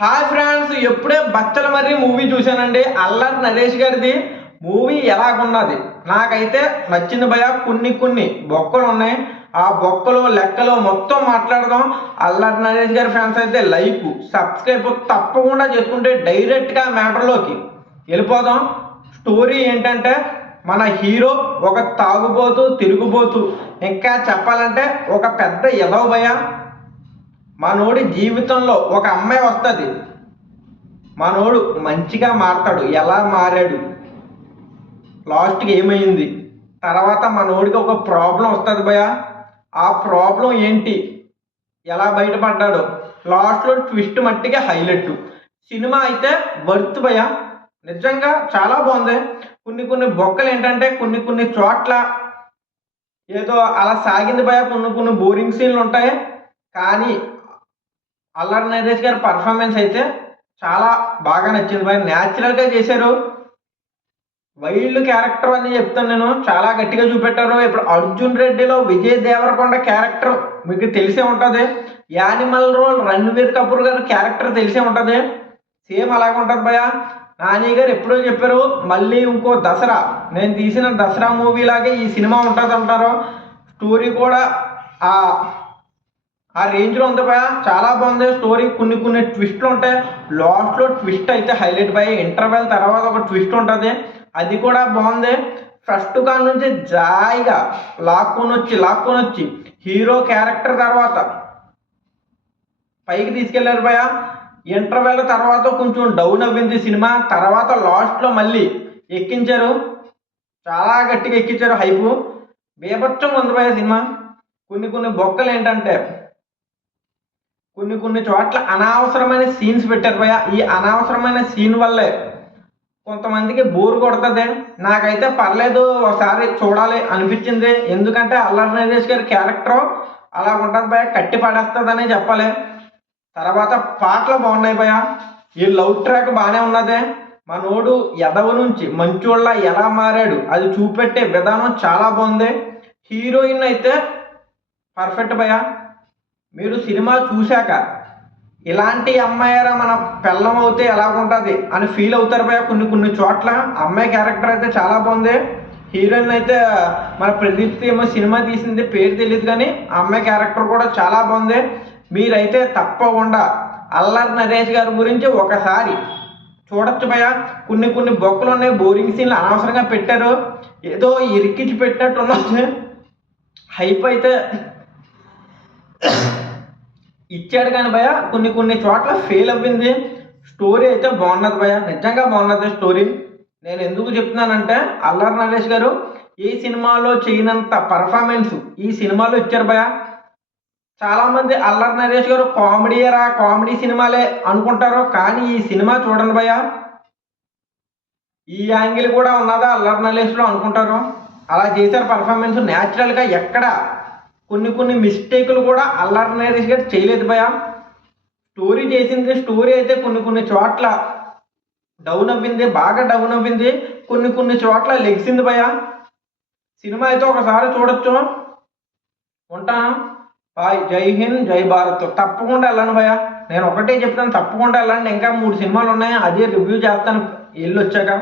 Hi friends, ఎప్పుడే బచ్చల మర్రి movie చూశానండి. అల్లరి నరేష్ గారిది మూవీ ఎలాగున్నది నాకైతే నచ్చింది భయ. కొన్ని బొక్కలు ఉన్నాయి. ఆ బొక్కలు లెక్కలు మొత్తం మాట్లాడదాం. అల్లరి నరేష్ గారి ఫ్యాన్స్ అయితే లైక్ సబ్స్క్రైబ్ తప్పకుండా చేసుకుంటే డైరెక్ట్గా మ్యాటర్లోకి వెళ్ళిపోదాం. స్టోరీ ఏంటంటే మన హీరో ఒక తాగుబోతూ తిరుగుబోతూ, ఇంకా చెప్పాలంటే ఒక పెద్ద ఎదవ భయ. మనోడి జీవితంలో ఒక అమ్మాయి వస్తుంది. మనోడు మంచిగా మారతాడు. ఎలా మారాడు, లాస్ట్కి ఏమైంది, తర్వాత మనోడికి ఒక ప్రాబ్లం వస్తుంది భయ. ఆ ప్రాబ్లం ఏంటి, ఎలా బయటపడ్డాడు, లాస్ట్లో ట్విస్ట్ మట్టిగా హైలైట్. సినిమా అయితే వర్త్ భయ, నిజంగా చాలా బాగుంది. కొన్ని బొక్కలు ఏంటంటే కొన్ని చోట్ల ఏదో అలా సాగింది భయ. కొన్ని బోరింగ్ సీన్లు ఉంటాయి. కానీ అల్లరి నరేష్ గారి పర్ఫార్మెన్స్ అయితే చాలా బాగా నచ్చింది భయ. న్యాచురల్గా చేశారు. వైల్డ్ క్యారెక్టర్ అని చెప్తాను నేను, చాలా గట్టిగా చూపెట్టారు. ఇప్పుడు అర్జున్ రెడ్డిలో విజయ్ దేవరకొండ క్యారెక్టర్ మీకు తెలిసే ఉంటుంది. యానిమల్ రోల్ రణ్వీర్ కపూర్ గారి క్యారెక్టర్ తెలిసే ఉంటుంది. సేమ్ అలాగే ఉంటుంది భయ. నాని గారు ఎప్పుడో చెప్పారు, మళ్ళీ ఇంకో దసరా, నేను తీసిన దసరా మూవీ లాగే ఈ సినిమా ఉంటుంది అంటారు. స్టోరీ కూడా ఆ రేంజ్లో ఉంది భయ. చాలా బాగుంది స్టోరీ. కొన్ని ట్విస్ట్లు ఉంటాయి. లాస్ట్లో ట్విస్ట్ అయితే హైలైట్ భయ. ఇంటర్వెల్ తర్వాత ఒక ట్విస్ట్ ఉంటుంది, అది కూడా బాగుంది. ఫస్ట్ కాడ నుంచి జాయిగా లాక్కొని వచ్చి హీరో క్యారెక్టర్ తర్వాత పైకి తీసుకెళ్లారు భయ. ఇంటర్వెల్ తర్వాత కొంచెం డౌన్ అవ్వింది సినిమా. తర్వాత లాస్ట్లో మళ్ళీ ఎక్కించారు, చాలా గట్టిగా ఎక్కించారు. హైపు బీభత్సంగా ఉంది భయ సినిమా. కొన్ని బొక్కలు ఏంటంటే కొన్ని చోట్ల అనవసరమైన సీన్స్ పెట్టారు భయ. ఈ అనవసరమైన సీన్ వల్లే కొంతమందికి బోర్ కొడుతుంది. నాకైతే పర్లేదు, ఒకసారి చూడాలి అనిపించింది. ఎందుకంటే అల్లరి నరేష్ గారి క్యారెక్టర్ అలా ఉంటుంది భయ, కట్టి పడేస్తుందనే చెప్పాలి. తర్వాత పాటలు బాగున్నాయి భయ. ఈ లవ్ ట్రాక్ బాగానే ఉన్నది. మనోడు ఎదవ నుంచి మంచోళ్ళ ఎలా మారాడు అది చూపెట్టే విధానం చాలా బాగుంది. హీరోయిన్ అయితే పర్ఫెక్ట్ భయ. మీరు సినిమా చూశాక ఇలాంటి అమ్మాయిరా మన పెళ్ళం అవుతే ఎలా ఉంటుంది అని ఫీల్ అవుతారు భయ. కొన్ని చోట్ల అమ్మాయి క్యారెక్టర్ అయితే చాలా బాగుంది. హీరోయిన్ అయితే మన ప్రదీప్తి ఏమో సినిమా తీసింది, పేరు తెలియదు, కానీ అమ్మాయి క్యారెక్టర్ కూడా చాలా బాగుంది. మీరైతే తప్పకుండా అల్లరి నరేష్ గారి గురించి ఒకసారి చూడొచ్చు భయ. కొన్ని బొక్కలు ఉన్నాయి, బోరింగ్ సీన్లు అనవసరంగా పెట్టారు, ఏదో ఇరికించి పెట్టినట్టు ఉన్నది. హైప్ అయితే ఇచ్చాడు కానీ భయ, కొన్ని చోట్ల ఫెయిల్ అవ్వింది. స్టోరీ అయితే బాగున్నది భయ, నిజంగా బాగున్నది స్టోరీ. నేను ఎందుకు చెప్తున్నానంటే అల్లరి నరేష్ గారు ఈ సినిమాలో చేయనంత పర్ఫార్మెన్స్ ఈ సినిమాలో ఇచ్చారు భయ. చాలామంది అల్లరి నరేష్ గారు కామెడీ సినిమాలే అనుకుంటారు, కానీ ఈ సినిమా చూడండి భయ, ఈ యాంగిల్ కూడా ఉన్నదా అల్లరి నరేష్లో అనుకుంటారు. అలా చేశారు పర్ఫార్మెన్స్ న్యాచురల్గా. ఎక్కడ కొన్ని మిస్టేకులు కూడా అల్లరి నరేష్ గారు చేయలేదు భయ. స్టోరీ చేసింది. స్టోరీ అయితే కొన్ని చోట్ల డౌన్ అవ్వింది, బాగా డౌన్ అవ్వింది. కొన్ని చోట్ల లెగ్సింది భయ. సినిమా అయితే ఒకసారి చూడొచ్చు. ఉంటాను. బాయ్. జై హింద్, జై భారత్. తప్పకుండా వెళ్ళండి భయ. నేను ఒకటే చెప్తాను, తప్పకుండా వెళ్ళండి. ఇంకా 3 సినిమాలు ఉన్నాయి, అదే రివ్యూ చేస్తాను వెళ్ళి వచ్చాక.